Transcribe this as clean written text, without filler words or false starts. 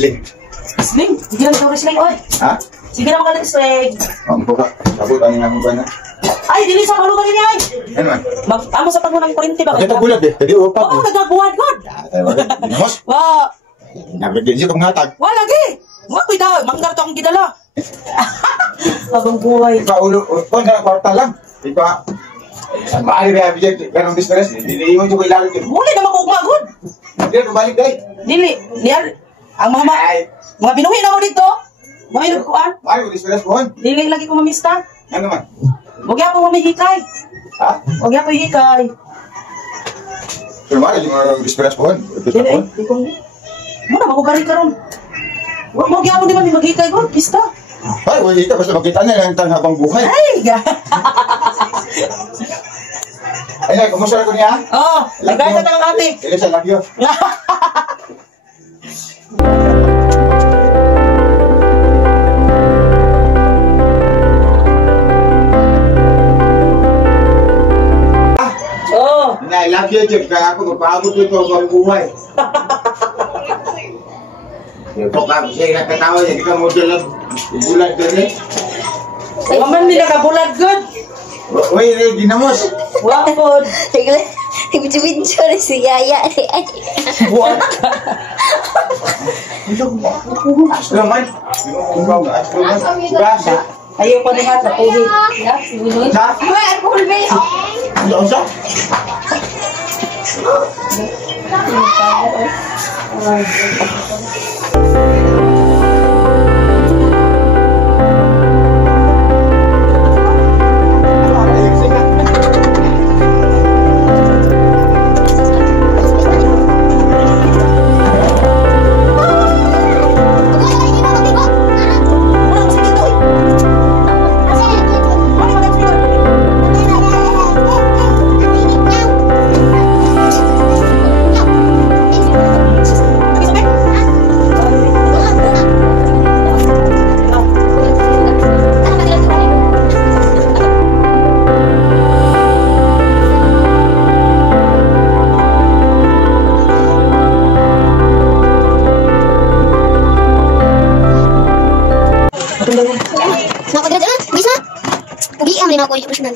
wrestling. Sling, sige na ito wrestling, oy. Ha? Sige na mga wrestling. Ang buka. Sabot ang nga ba na? Ay, dili sa kalugan niya, ay. Ano man? Amo sa pagmo ng kurente ba? Ito bulat eh. Jadi upak. Oo, nagabuhat, God. Dinamos. Wow. Nabigyan siya kung hatag. Wala lagi. Wa kuy daw, manggar to akong gidala. Habang buhay. Ipaulo. Kung na kwarta lang. Ipa. Maari ba abject? Pero distress. Dili mo ko ilalim. Muli na magugma, God. Dili ko balik dai. Dili. Diyan. Ang mga binuhi na mo dito. Mga inukuan. Maari ko distress po. Dili lagi ko mamista. Ano man? Huwag yan po mamihikay. Ha? Huwag yan po hikay. Pero maari yung distress po. Dili eh. Di ko. Muna, magugari ka ron. Huwag yan po di man maghikay, God. Pista. Ay, wala dito. Basta makita na lang tang habang buhay. Ay, Ay, kumusta ko niya? oh, nagay sa tangang ate. Dili sa lagyo. Oh. Na, lagyo dyan. Kaya ako magpaabot ito habang buhay. Ito ka, siya nakatawa niya. Di ka model lang. Bulat ka rin. Waman nila kabulad, God. Uy, dinamos. Wakod. Ibidyo na si Yaya. Buwan. Aslo man. Aslo man. Basa. Ayaw pa naman sa tubig. Sa? Uy, alcohol ba yun? Ano sa? Nakadala, bisa? Hindi, ang linaw ko yung personal.